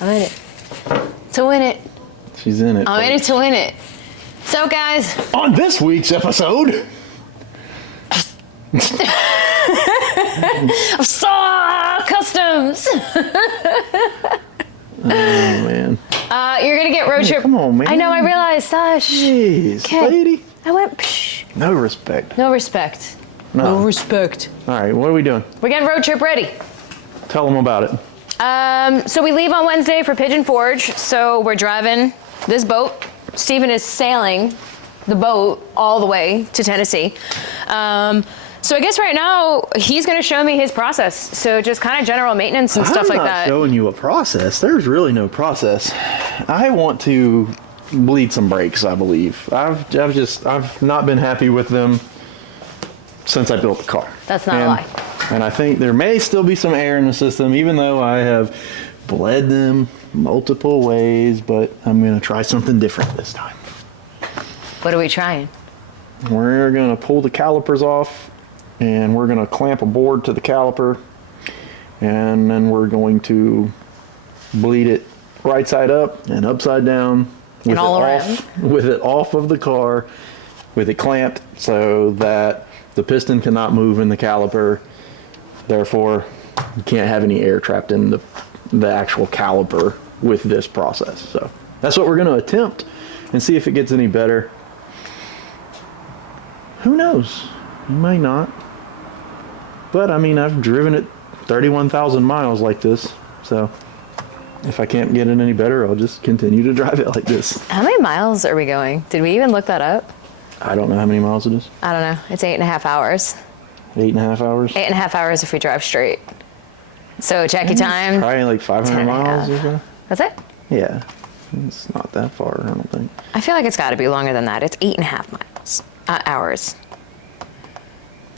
I'm in it to win it. She's in it. I'm in it to win it. So, guys. On this week's episode of SAW Customs. Oh, man. You're going to get road trip. Come on, man. I know, I realized. Jeez, Okay. lady. I went, psh. No respect. No respect. No. No respect. All right, what are we doing? We're getting road trip ready. Tell them about it. So we leave on Wednesday for Pigeon Forge. So we're driving this boat. Steven is sailing the boat all the way to Tennessee. So I guess right now he's going to show me his process. So just kind of general maintenance and stuff like that. I'm not showing you a process. There's really no process. I want to bleed some brakes, I believe. I've not been happy with them since I built the car. That's not a lie. And I think there may still be some air in the system, even though I have bled them multiple ways, but I'm going to try something different this time. What are we trying? We're going to pull the calipers off, and we're going to clamp a board to the caliper, and then we're going to bleed it right side up and upside down with, with it off of the car, with it clamped so that the piston cannot move in the caliper. Therefore, you can't have any air trapped in the actual caliper with this process. So that's what we're going to attempt and see if it gets any better. Who knows? You might not. But I mean, I've driven it 31,000 miles like this. So if I can't get it any better, I'll just continue to drive it like this. How many miles are we going? Did we even look that up? I don't know how many miles it is. I don't know. It's 8.5 hours. 8.5 hours? 8.5 hours if we drive straight. So check your time. Probably like 500 miles or so. That's it? Yeah. It's not that far, I don't think. I feel like it's got to be longer than that. It's 8.5 miles. Hours.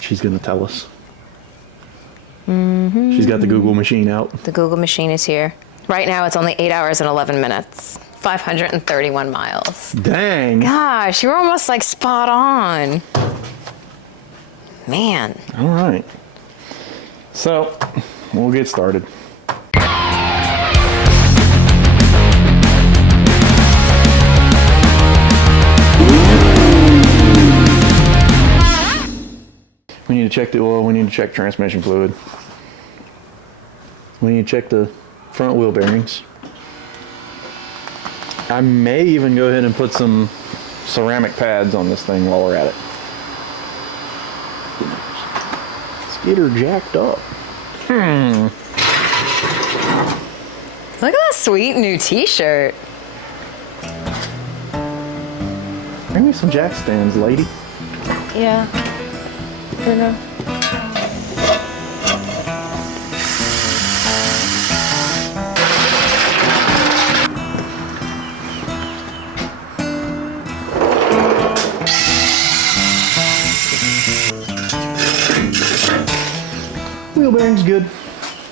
She's going to tell us. Mm-hmm. She's got the Google machine out. The Google machine is here. Right now it's only 8 hours and 11 minutes. 531 miles. Dang. Gosh, you're almost like spot on. Man. All right. So, we'll get started. We need to check the oil, we need to check transmission fluid. We need to check the front wheel bearings. I may even go ahead and put some ceramic pads on this thing while we're at it. Let's get her jacked up. Look at that sweet new t-shirt. Bring me some jack stands, lady. Yeah. Here you go. Wheel bearing's good.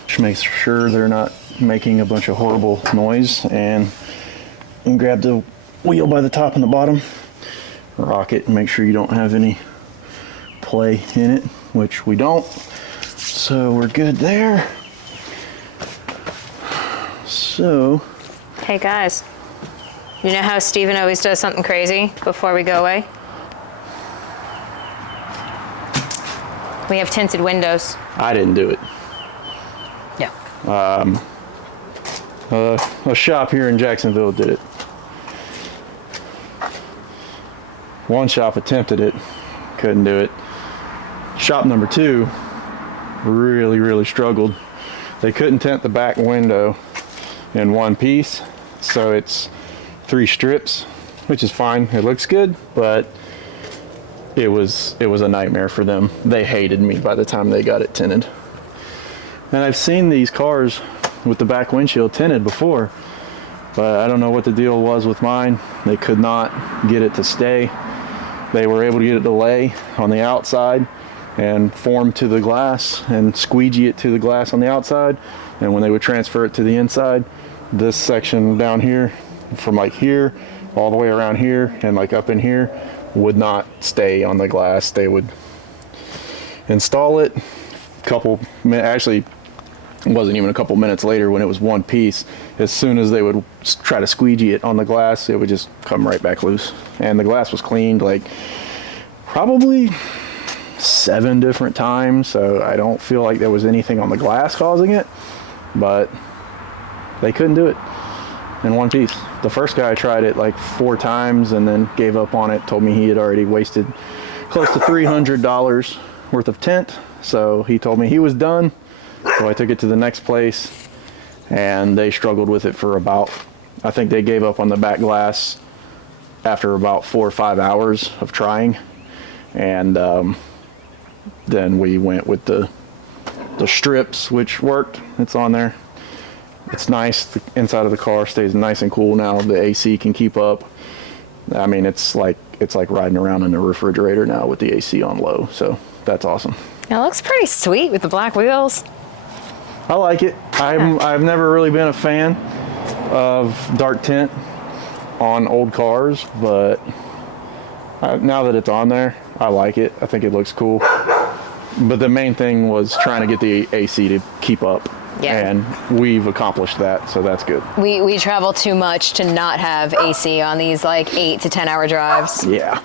Just make sure they're not making a bunch of horrible noise, and grab the wheel by the top and the bottom, rock it, and make sure you don't have any play in it, which we don't. So we're good there. So. Hey guys, you know how Steven always does something crazy before we go away? We have tinted windows. I didn't do it. Yeah. A shop here in Jacksonville did it. One shop attempted it, couldn't do it. Shop number 2 really struggled. They couldn't tint the back window in one piece, so it's 3 strips, which is fine. It looks good, but it was a nightmare for them. They hated me by the time they got it tinted. And I've seen these cars with the back windshield tinted before, but I don't know what the deal was with mine. They could not get it to stay. They were able to get it to lay on the outside and form to the glass and squeegee it to the glass on the outside. And when they would transfer it to the inside, this section down here, from like here all the way around here and like up in here, would not stay on the glass. They would install it, actually It wasn't even a couple minutes later when it was one piece. As soon as they would try to squeegee it on the glass, it would just come right back loose. And the glass was cleaned like probably 7 different times, so I don't feel like there was anything on the glass causing it, but they couldn't do it in one piece. The first guy tried it like 4 times and then gave up on it, told me he had already wasted close to $300 worth of tint, so he told me he was done. So I took it to the next place and they struggled with it for about, I think they gave up on the back glass after about 4 or 5 hours of trying. And then we went with the strips, which worked. It's on there. It's nice. The inside of the car stays nice and cool now. The AC can keep up. I mean, it's like riding around in a refrigerator now with the AC on low. So that's awesome. It looks pretty sweet with the black wheels. I like it. I've never really been a fan of dark tint on old cars, but now that it's on there, I like it. I think it looks cool. But the main thing was trying to get the AC to keep up. Yeah. And we've accomplished that, so that's good. We travel too much to not have AC on these like 8 to 10 hour drives. Yeah.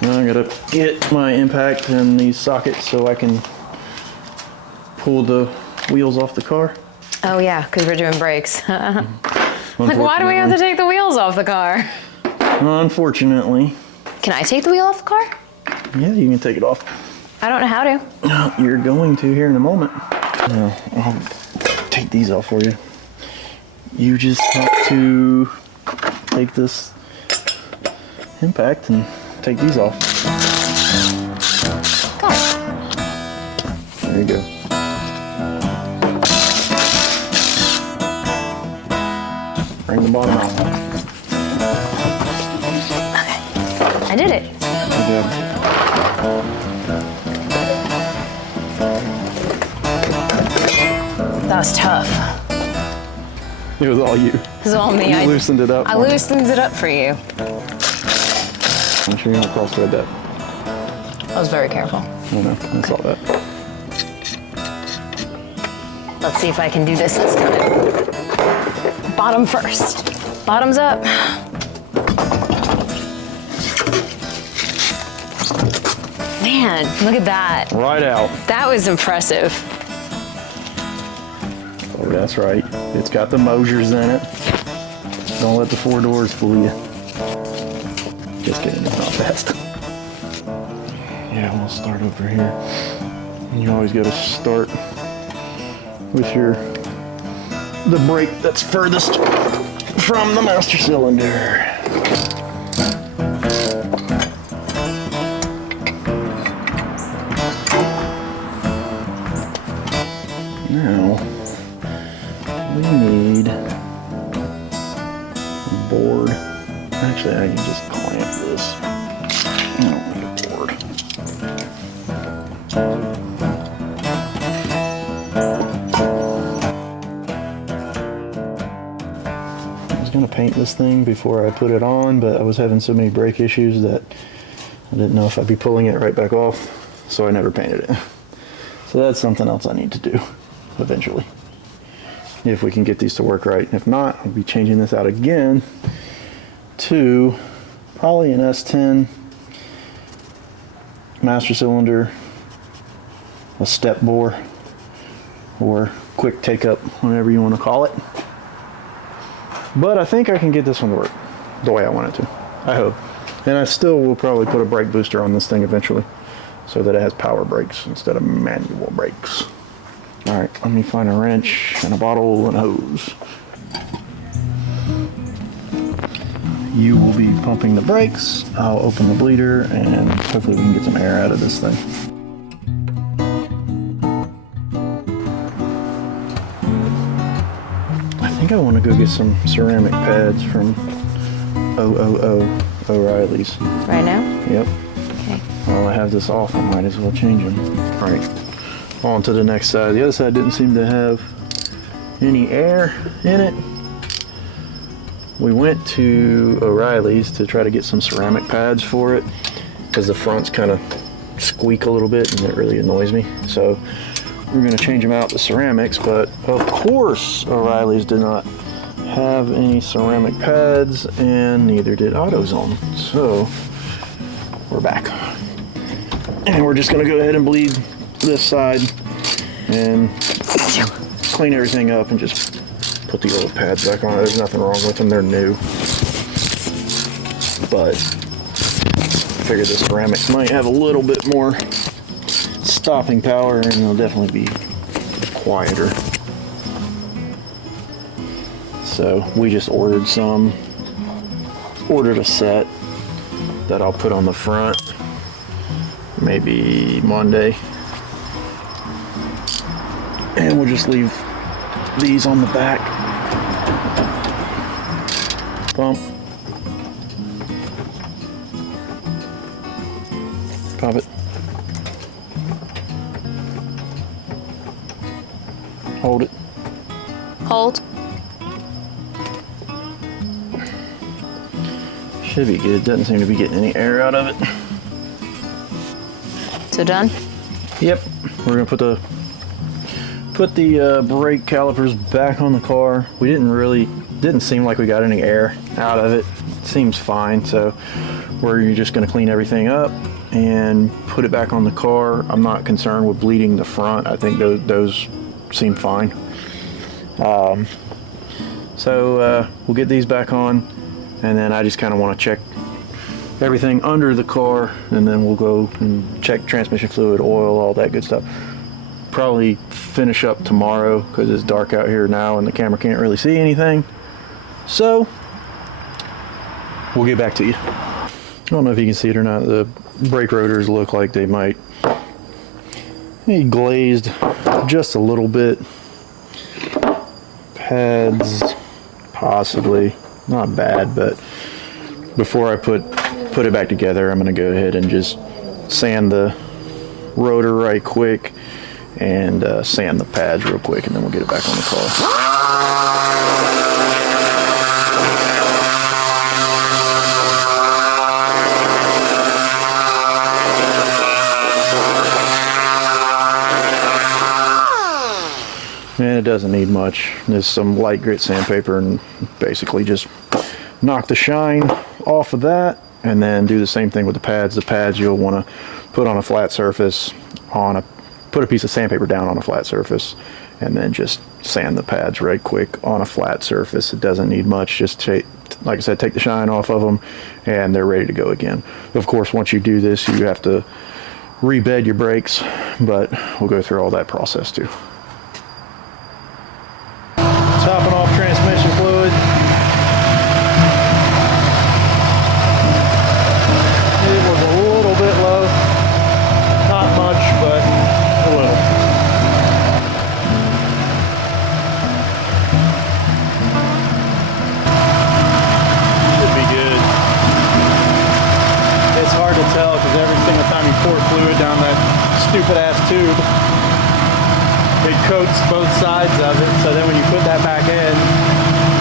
Now I gotta get my impact in these sockets so I can pull the wheels off the car. Oh yeah, because we're doing brakes. Like, why do we have to take the wheels off the car? Unfortunately. Can I take the wheel off the car? Yeah, you can take it off. I don't know how to. You're going to here in a moment. No, I'll take these off for you. You just have to take this impact and take these off. Got it. There you go. Bring the bottom out. Okay. I did it. Good job. That was tough. It was all you. It was all me. You loosened it up. I loosened it up for you. I'm sure you don't cross-thread that. I was very careful. I know, I saw that. Let's see if I can do this time. Bottom first. Bottoms up. Man, look at that. Right out. That was impressive. Oh, that's right. It's got the Mosers in it. Don't let the 4 doors fool you. Just kidding, it's not fast. Yeah, we'll start over here. And you always got to start with the brake that's furthest from the master cylinder. Now, we need a board. Actually, I can just clamp this. I don't need a board. I was going to paint this thing before I put it on, but I was having so many brake issues that I didn't know if I'd be pulling it right back off, so I never painted it. So that's something else I need to do eventually, if we can get these to work right. If not, I'll be changing this out again to probably an S10 master cylinder, a step bore, or quick take up, whatever you want to call it. But I think I can get this one to work the way I want it to. I hope. And I still will probably put a brake booster on this thing eventually so that it has power brakes instead of manual brakes. All right, let me find a wrench and a bottle and a hose. You will be pumping the brakes. I'll open the bleeder and hopefully we can get some air out of this thing. I think I want to go get some ceramic pads from O'Reilly's. Right now? Yep. Okay. While I have this off, I might as well change them. All right. On to the next side. The other side didn't seem to have any air in it. We went to O'Reilly's to try to get some ceramic pads for it because the fronts kind of squeak a little bit and it really annoys me. So we're gonna change them out to ceramics, but of course O'Reilly's did not have any ceramic pads, and neither did AutoZone. So we're back. And we're just gonna go ahead and bleed this side and clean everything up and just put the old pads back on. There's nothing wrong with them, they're new. But I figured the ceramics might have a little bit more stopping power and they'll definitely be quieter. So we just ordered a set that I'll put on the front maybe Monday. And we'll just leave these on the back. Pump. Pop it. Hold it. Hold. Should be good. Doesn't seem to be getting any air out of it. So done? Yep. We're gonna put the brake calipers back on the car. We didn't seem like we got any air out of it. Seems fine. So we're just gonna clean everything up and put it back on the car. I'm not concerned with bleeding the front. I think those seem fine. So we'll get these back on, and then I just kind of want to check everything under the car, and then we'll go and check transmission fluid, oil, all that good stuff. Probably finish up tomorrow because it's dark out here now and the camera can't really see anything. So we'll get back to you. I don't know if you can see it or not. The brake rotors look like they might be glazed just a little bit. Pads, possibly. Not bad, but before I put it back together, I'm going to go ahead and just sand the rotor right quick and sand the pads real quick, and then we'll get it back on the car. And it doesn't need much. There's some light grit sandpaper and basically just knock the shine off of that, and then do the same thing with the pads. The pads you'll want to put on a flat surface, put a piece of sandpaper down on a flat surface, and then just sand the pads right quick on a flat surface. It doesn't need much. Just like I said, take the shine off of them and they're ready to go again. Of course, once you do this, you have to rebed your brakes, but we'll go through all that process too. Topping off transmission fluid. It was a little bit low. Not much, but a little. Should be good. It's hard to tell because every single time you pour fluid down that stupid ass tube, it coats both sides of it, so then when you put that back in,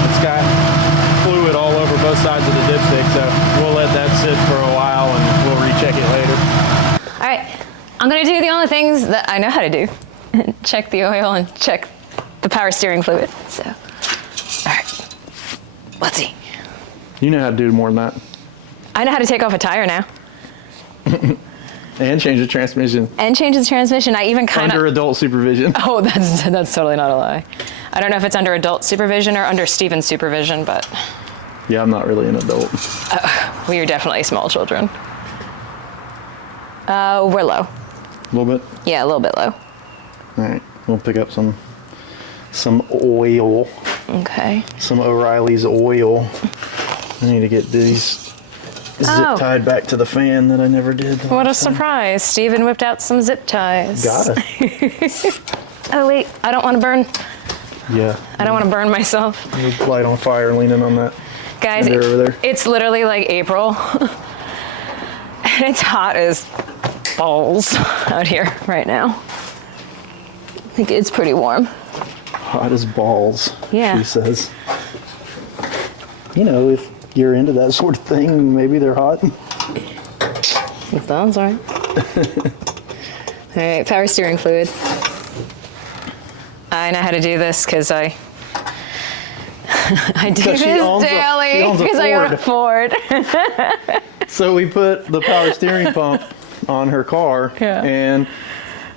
it's got fluid all over both sides of the dipstick, so we'll let that sit for a while and we'll recheck it later. All right, I'm gonna do the only things that I know how to do. Check the oil and check the power steering fluid, so. All right, let's see. You know how to do more than that. I know how to take off a tire now. And change the transmission. And change the transmission. I even kind of... Under adult supervision. Oh, that's totally not a lie. I don't know if it's under adult supervision or under Steven's supervision, but... Yeah, I'm not really an adult. We are definitely small children. We're low. A little bit? Yeah, a little bit low. All right, we'll pick up some oil. Okay. Some O'Reilly's oil. I need to get these zip tied back to the fan that I never did. What a surprise. Steven whipped out some zip ties. Got it. Oh, wait. I don't want to burn. Yeah. I don't want to burn myself. There's light on fire leaning on that. Guys, over there. It's literally like April. And it's hot as balls out here right now. I think it's pretty warm. Hot as balls, Yeah. she says. You know, if you're into that sort of thing, maybe they're hot. That's all right. All right, power steering fluid. Yeah, I know how to do this because I do Because this she owns daily because I own a Ford. So we put the power steering pump on her car, Yeah. and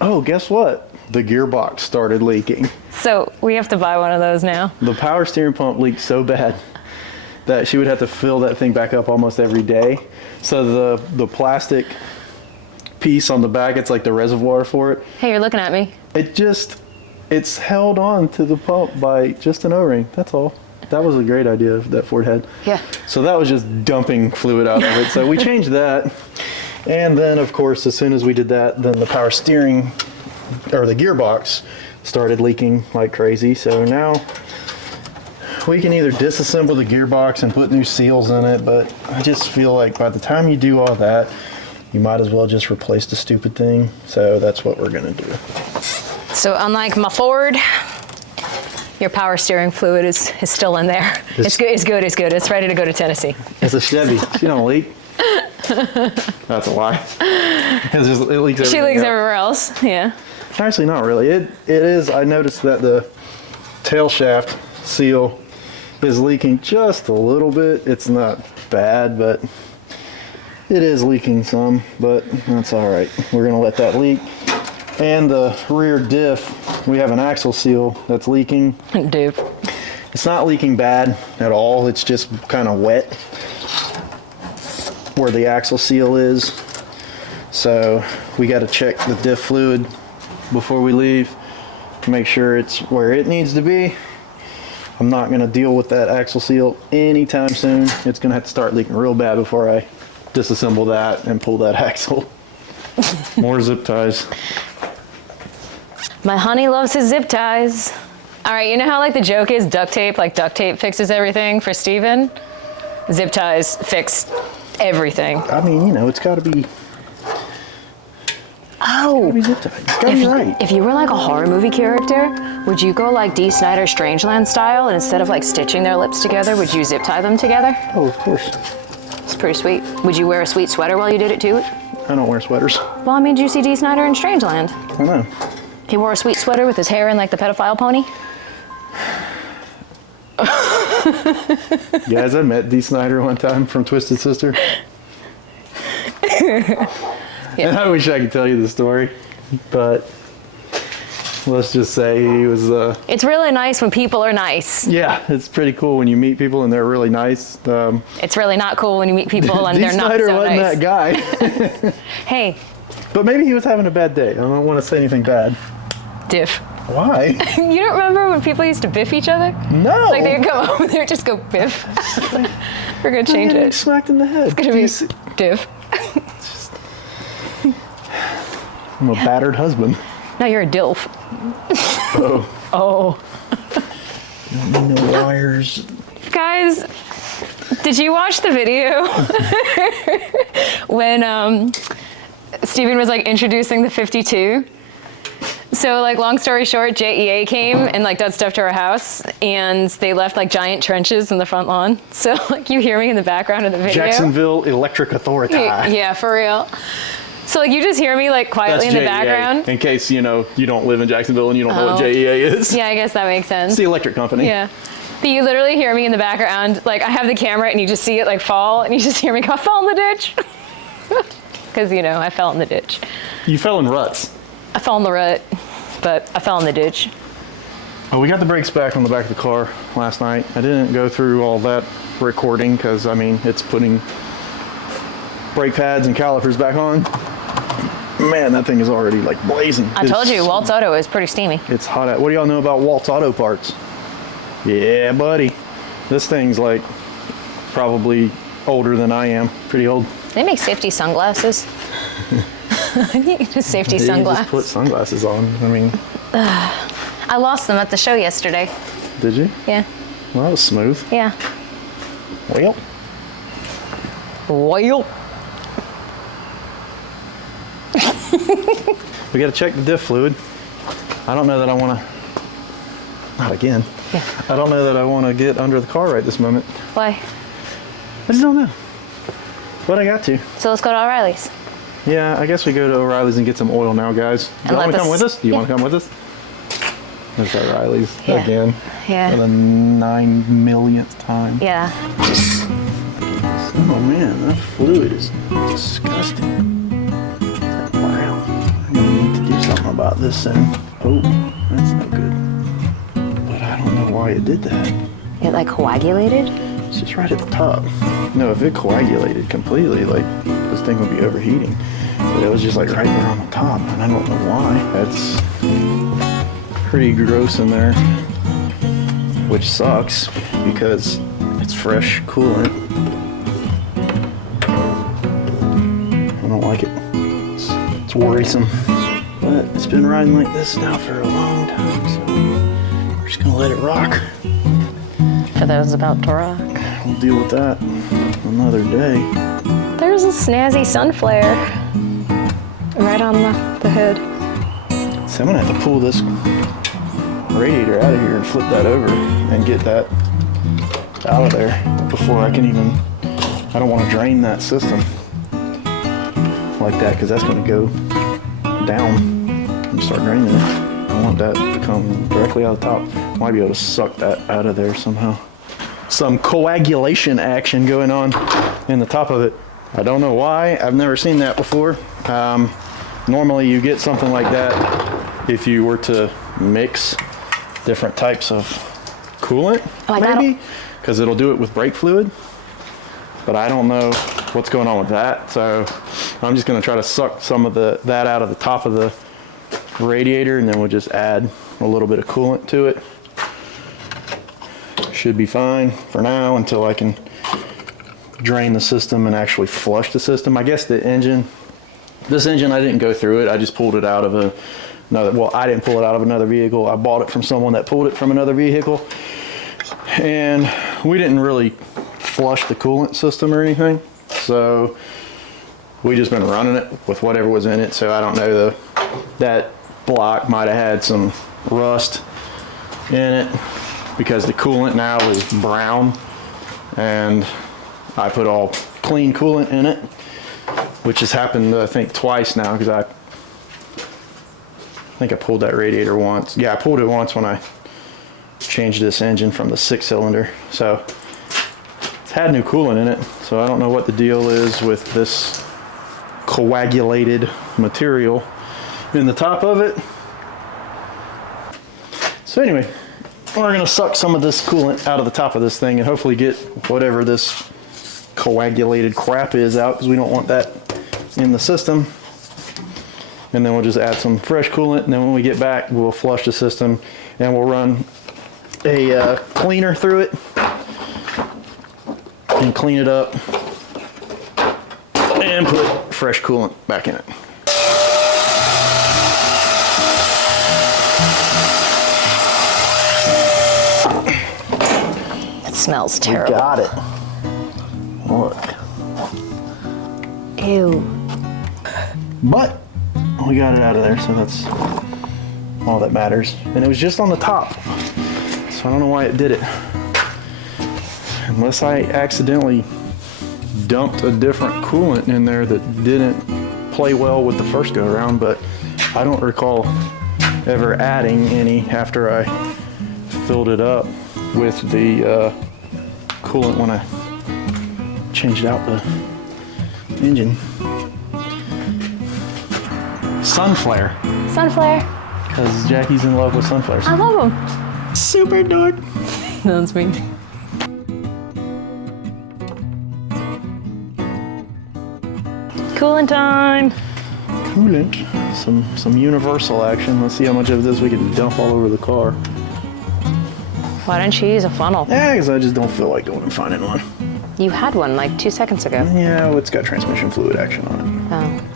oh, guess what? The gearbox started leaking. So we have to buy one of those now. The power steering pump leaked so bad that she would have to fill that thing back up almost every day. So the plastic piece on the back, it's like the reservoir for it. Hey, you're looking at me. It's held on to the pump by just an O-ring. That's all. That was a great idea that Ford had. Yeah. So that was just dumping fluid out of it. So we changed that. And then, of course, as soon as we did that, then the power steering, or the gearbox, started leaking like crazy. So now we can either disassemble the gearbox and put new seals in it, but I just feel like by the time you do all that, you might as well just replace the stupid thing. So that's what we're gonna do. So unlike my Ford, your power steering fluid is still in there. It's good. It's good. It's good. It's ready to go to Tennessee. It's a Chevy. She don't leak. That's a lie. It leaks everything She leaks else. everywhere else. Yeah. Actually, not really. It is. I noticed that the tail shaft seal is leaking just a little bit. It's not bad, but it is leaking some. But that's all right. We're gonna let that leak. And the rear diff, we have an axle seal that's leaking. Dude. It's not leaking bad at all. It's just kind of wet where the axle seal is. So we got to check the diff fluid before we leave to make sure it's where it needs to be. I'm not going to deal with that axle seal anytime soon. It's going to have to start leaking real bad before I disassemble that and pull that axle. More zip ties. My honey loves his zip ties. All right, you know how like the joke is duct tape fixes everything for Steven? Zip ties fix everything. I mean, you know, it's got to be. Oh, Zip tied. It's got to be right. if you were like a horror movie character, would you go like Dee Snider Strangeland style, and instead of like stitching their lips together, would you zip tie them together? Oh, of course. It's pretty sweet. Would you wear a sweet sweater while you did it too? I don't wear sweaters. Well, I mean, did you see Dee Snider in Strangeland? I know. He wore a sweet sweater with his hair in like the pedophile pony. Guys, I met Dee Snider one time from Twisted Sister. And I wish I could tell you the story, but let's just say he was, It's really nice when people are nice. yeah, it's pretty cool when you meet people and they're really nice. It's really not cool when you meet people and Dee they're not Snider so wasn't nice. that guy, Hey, but maybe he was having a bad day. I don't want to say anything bad. diff. Why? You don't remember when people used to biff each other? No. Like they'd come over there, just go biff. We're gonna change I'm getting it. smacked in the head. It's gonna be diff. I'm a battered husband. No, you're a dilf. Oh. Oh. No wires. Guys, did you watch the video when Steven was like introducing the 52? So like long story short, JEA came and like done stuff to our house, and they left like giant trenches in the front lawn. So like you hear me in the background of the video. Jacksonville Electric Authority. Yeah, for real. So like you just hear me like quietly in the JEA, background. in case, you know, you don't live in Jacksonville and you don't know what JEA is. Yeah, I guess that makes sense. It's the electric company. Yeah. But you literally hear me in the background, like I have the camera and you just see it like fall, and you just hear me go, I fell in the ditch. Because, you know, I fell in the ditch. You fell in ruts. I fell in the rut, but I fell in the ditch. Oh, we got the brakes back on the back of the car last night. I didn't go through all that recording because, I mean, it's putting brake pads and calipers back on. Man, that thing is already like blazing. I told you, Waltz Auto is pretty steamy. It's hot out. What do y'all know about Waltz Auto parts? Yeah, buddy. This thing's like probably older than I am. Pretty old. They make safety sunglasses. Just safety You sunglasses. just put sunglasses on. I mean, I lost them at the show yesterday. did you? Yeah. Well, that was smooth. Yeah. Well, Well. we got to check the diff fluid. I don't know that I want to. Not again. Yeah. I don't know that I want to get under the car right this moment. Why? I just don't know. But I got to. So let's go to O'Reilly's. Yeah, I guess we go to O'Reilly's and get some oil now, guys. Do And you want let to come the- with us? Do you yeah. want to come with us? There's that Riley's Yeah. again. Yeah. For the 9 millionth time. Yeah. Oh man, that fluid is disgusting. That brown. I'm gonna need to do something about this end. Oh, that's no good. But I don't know why it did that. It like coagulated? It's just right at the top. No, if it coagulated completely, like this thing would be overheating. But it was just like right there on the top, and I don't know why. That's pretty gross in there, which sucks because it's fresh coolant. I don't like it. It's worrisome. But it's been riding like this now for a long time, so we're just gonna let it rock. For those about to rock. We'll deal with that another day. There's a snazzy sun flare right on the hood. So I'm gonna have to pull this radiator out of here and flip that over and get that out of there before I can even, I don't want to drain that system like that because that's going to go down and start draining it. I want that to come directly out the top. Might be able to suck that out of there somehow. Some coagulation action going on in the top of it. I don't know why. I've never seen that before. Normally you get something like that if you were to mix different types of coolant, Like maybe, because it'll do it with brake fluid. But I don't know what's going on with that, so I'm just going to try to suck some of that out of the top of the radiator, and then we'll just add a little bit of coolant to it. Should be fine for now until I can drain the system and actually flush the system. I guess the engine, this engine, I didn't go through it. I just pulled it out of another, well, I didn't pull it out of another vehicle. I bought it from someone that pulled it from another vehicle. And we didn't really flush the coolant system or anything. So we just been running it with whatever was in it. So I don't know, that block might have had some rust in it because the coolant now is brown, and I put all clean coolant in it, which has happened I think twice now, because I think I pulled that radiator once. Yeah, I pulled it once when I changed this engine from the 6-cylinder. So it's had new coolant in it. So I don't know what the deal is with this coagulated material in the top of it. So anyway, we're gonna suck some of this coolant out of the top of this thing and hopefully get whatever this coagulated crap is out, because we don't want that in the system. And then we'll just add some fresh coolant, and then when we get back, we'll flush the system and we'll run a cleaner through it and clean it up and put fresh coolant back in it. It smells terrible. We got it. Look. Ew. But we got it out of there, so that's all that matters. And it was just on the top, so I don't know why it did it. Unless I accidentally dumped a different coolant in there that didn't play well with the first go around, but I don't recall ever adding any after I filled it up with the coolant when I changed out the engine. Sun flare. Sun flare. Because Jackie's in love with sun flares. I love them. Super dork. That's me. Coolant time. Coolant. Some universal action. Let's see how much of this we can dump all over the car. Why don't you use a funnel? Yeah, because I just don't feel like going and finding one. You had one like 2 seconds ago. Yeah, well, it's got transmission fluid action on it. Oh.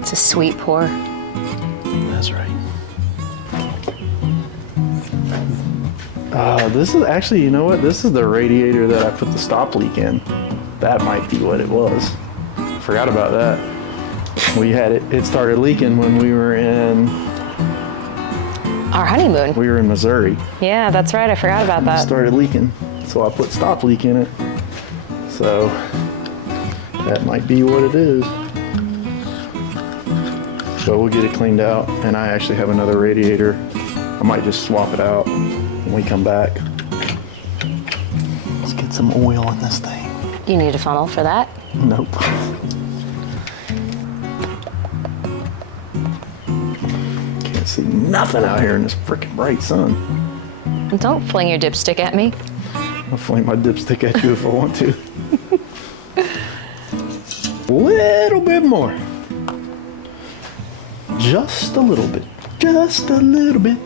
It's a sweet pour. That's right. This is actually, you know what? This is the radiator that I put the stop leak in. That might be what it was. Forgot about that. We had it started leaking when we were in Our honeymoon. We were in Missouri. Yeah, that's right. I forgot about that. It started leaking, so I put stop leak in it. So that might be what it is. But we'll get it cleaned out, and I actually have another radiator. I might just swap it out when we come back. Let's get some oil in this thing. You need a funnel for that? Nope. Can't see nothing out here in this freaking bright sun. Don't fling your dipstick at me. I'll fling my dipstick at you if I want to. A little bit more. Just a little bit. Just a little bit.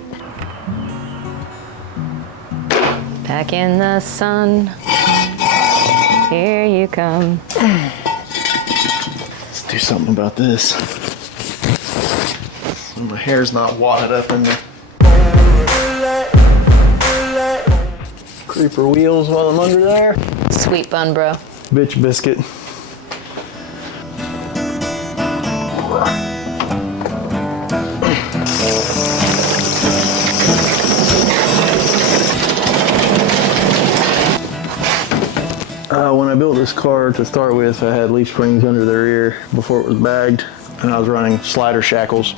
Back in the sun. Here you come. Let's do something about this. So my hair's not wadded up in there. Creeper wheels while I'm under there. Sweet bun, bro. Bitch biscuit. When I built this car to start with, I had leaf springs under the rear before it was bagged, and I was running slider shackles.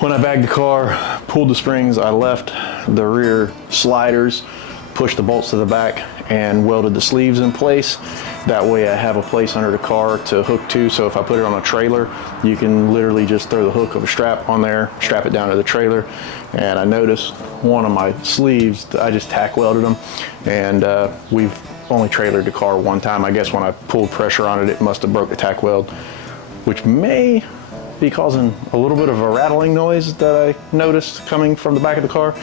When I bagged the car, pulled the springs, I left the rear sliders, pushed the bolts to the back, and welded the sleeves in place. That way I have a place under the car to hook to, so if I put it on a trailer, you can literally just throw the hook of a strap on there, strap it down to the trailer. And I noticed one of my sleeves, I just tack welded them, and we've only trailered the car one time. I guess when I pulled pressure on it, it must have broke the tack weld, which may be causing a little bit of a rattling noise that I noticed coming from the back of the car.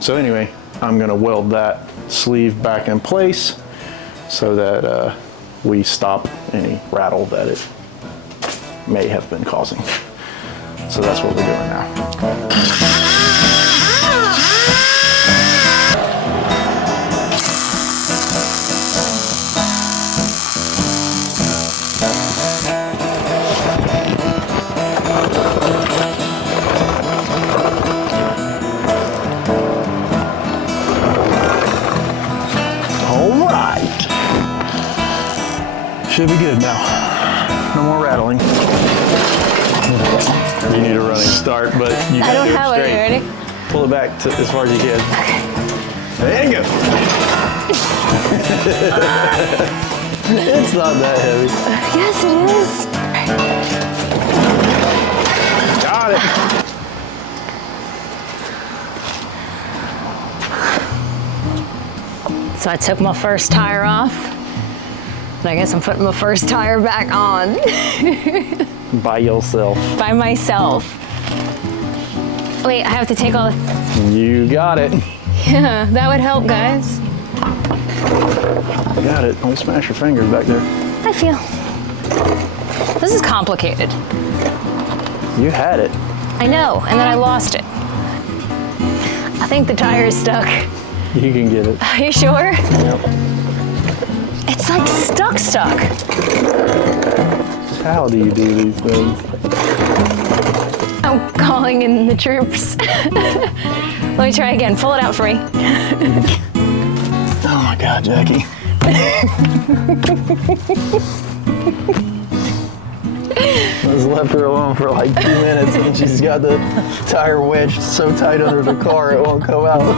So anyway, I'm gonna weld that sleeve back in place so that we stop any rattle that it may have been causing. So that's what we're doing now. Should be good now. No more rattling. You need a running start, but you I gotta don't do it have straight. it. You ready? Pull it back to as far as you can. There you go. It's not that heavy. Yes, it is. Got it. So I took my first tire off. And I guess I'm putting my first tire back on. By yourself. By myself. Wait, I have to take all the... You got it. Yeah, that would help, guys. You got it. Don't smash your fingers back there. I feel. This is complicated. You had it. I know, and then I lost it. I think the tire is stuck. You can get it. Are you sure? Yep. It's like stuck. How do you do these things? I'm calling in the troops. Let me try again. Pull it out for me. Oh my God, Jackie. I just left her alone for like 2 minutes and she's got the tire wedged so tight under the car it won't come out.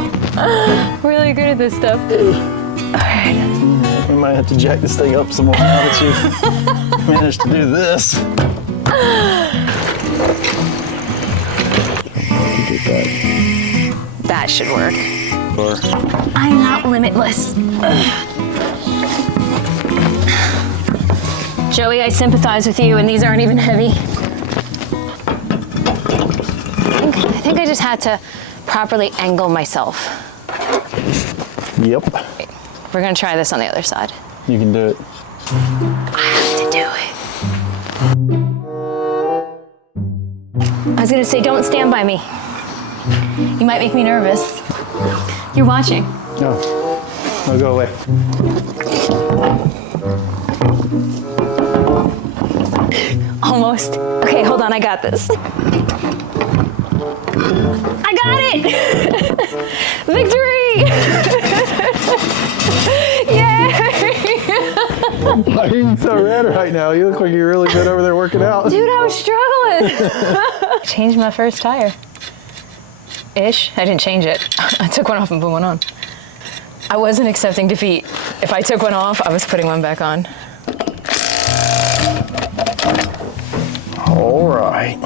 Really good at this stuff. All right. We might have to jack this thing up some more now that you've managed to do this. Get that. That should work. Or I'm not limitless. Joey, I sympathize with you, and these aren't even heavy. I think I just had to properly angle myself. Yep. We're gonna try this on the other side. You can do it. I have to do it. I was gonna say, don't stand by me. You might make me nervous. You're watching. No. No, go away. Almost. Okay, hold on, I got this. I got it! Victory! Yay! Oh my You're so red right now. You look like you've really been over there working out. Dude, I was struggling. Changed my first tire. Ish. I didn't change it. I took one off and put one on. I wasn't accepting defeat. If I took one off, I was putting one back on. All right.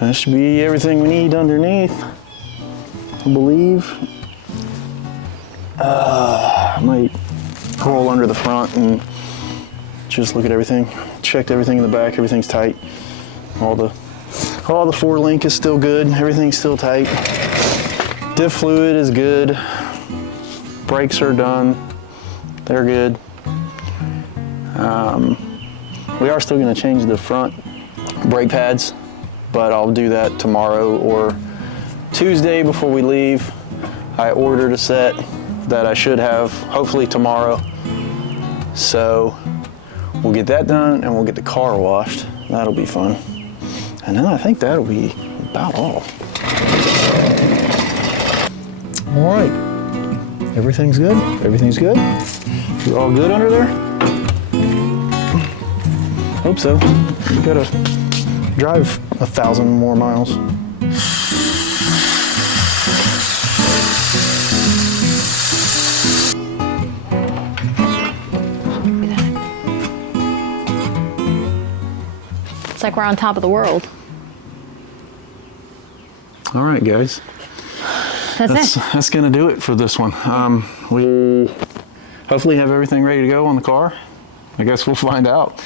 That should be everything we need underneath, I believe. I might roll under the front and just look at everything. Checked everything in the back. Everything's tight. All the 4-link is still good. Everything's still tight. Diff fluid is good. Brakes are done. They're good. We are still going to change the front brake pads, but I'll do that tomorrow or Tuesday before we leave. I ordered a set that I should have hopefully tomorrow. So we'll get that done and we'll get the car washed. That'll be fun. And then I think that'll be about all. All right. Everything's good? Everything's good? You all good under there? Hope so. You gotta drive 1,000 more miles. It's like we're on top of the world. All right, guys. That's gonna do it for this one. We hopefully have everything ready to go on the car. I guess we'll find out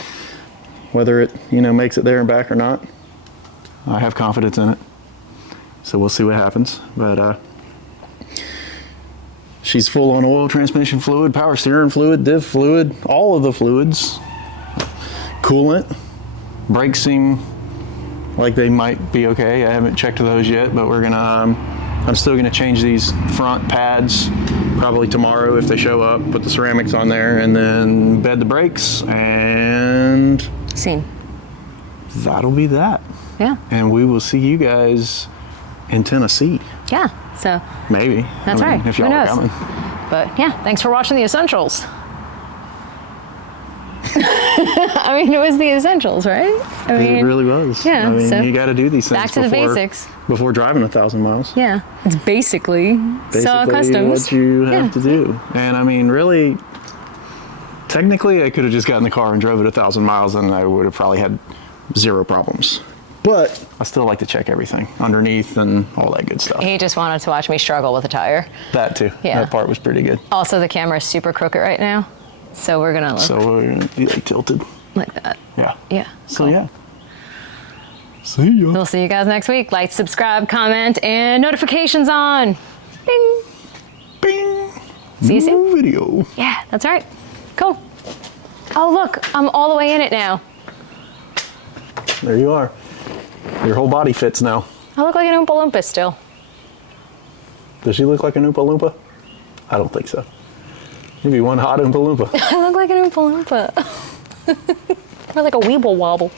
whether it, makes it there and back or not. I have confidence in it, so we'll see what happens. But she's full on oil, transmission fluid, power steering fluid, diff fluid, all of the fluids, coolant. Brakes seem like they might be okay. I haven't checked those yet, but we're gonna. I'm still gonna change these front pads probably tomorrow if they show up. Put the ceramics on there and then bed the brakes and. Scene. That'll be that. Yeah. And we will see you guys in Tennessee. Yeah. So. Maybe. That's right. If y'all are coming. But yeah, thanks for watching the essentials. I mean, it was the essentials, right? It really was. Yeah. So you got to do these things back to the basics before driving 1,000 miles. Yeah. It's basically saw customs. What you have to do. And I mean, really. Technically, I could have just gotten in the car and drove it 1,000 miles and I would have probably had 0 problems. But I still like to check everything underneath and all that good stuff. He just wanted to watch me struggle with a tire. That too. Yeah. That part was pretty good. Also, the camera is super crooked right now. So we're going to look. So we're going to be like tilted. Like that. Yeah. Yeah. So yeah. See ya. We'll see you guys next week. Like, subscribe, comment, and notifications on. Bing. Bing. See you soon. Video. Yeah, that's right. Cool. Oh, look, I'm all the way in it now. There you are. Your whole body fits now. I look like an Oompa Loompa still. Does she look like an Oompa Loompa? I don't think so. Maybe one hot Oompa Loompa. I look like an Oompa Loompa. Or like a Weeble Wobble.